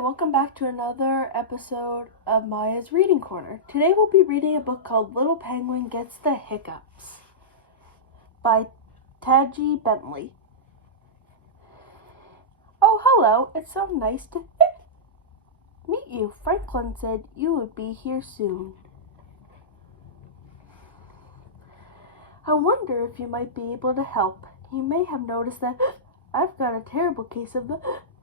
welcome back to another episode of Maya's Reading Corner. Today we'll be reading a book called Little Penguin Gets the Hiccups by Taji Bentley. Oh, hello. It's so nice to meet you. Franklin said you would be here soon. I wonder if you might be able to help. You may have noticed that I've got a terrible case of the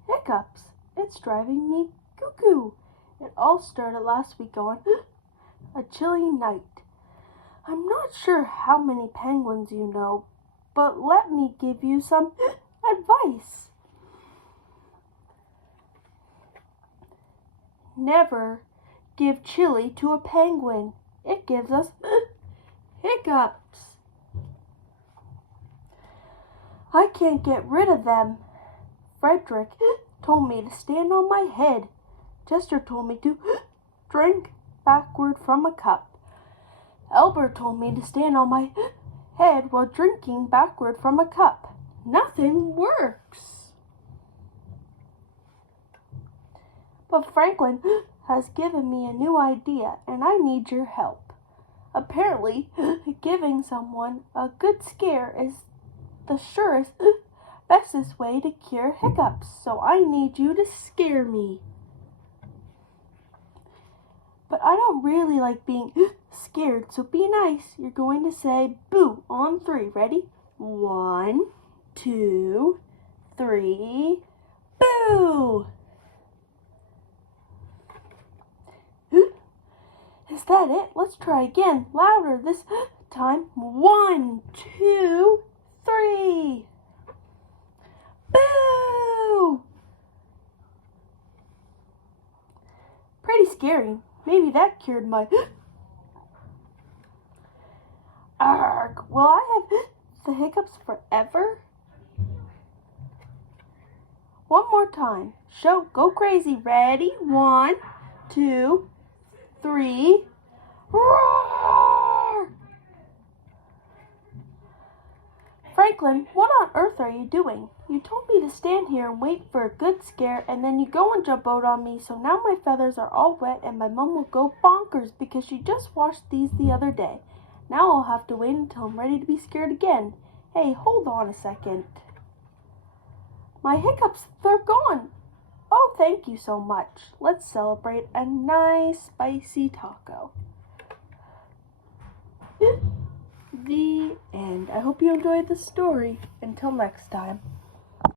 hiccups. It's driving me cuckoo. It all started last week on a chilly night. I'm not sure how many penguins you know, but let me give you some advice. Never give chili to a penguin. It gives us hiccups. I can't get rid of them. Frederick told me to stand on my head. Chester told me to drink backward from a cup. Albert told me to stand on my head while drinking backward from a cup. Nothing works. But Franklin has given me a new idea, and I need your help. Apparently, giving someone a good scare is the surest, bestest way to cure hiccups, so I need you to scare me. But I don't really like being scared, so be nice. You're going to say boo on 3. Ready? 1, 2, 3, boo! Is that it? Let's try again. Louder this time. 1, 2, 3. Boo! Pretty scary. Maybe that cured my Arg! Will I have the hiccups forever? One more time. Go crazy. Ready? 1, 2, 3. Roar! Franklin, what on earth are you doing? You told me to stand here and wait for a good scare, and then you go and jump out on me, so now my feathers are all wet and my mom will go bonkers because she just washed these the other day. Now I'll have to wait until I'm ready to be scared again. Hey, hold on a second. My hiccups, they're gone. Oh, thank you so much. Let's celebrate a nice spicy taco. The end. I hope you enjoyed the story. Until next time.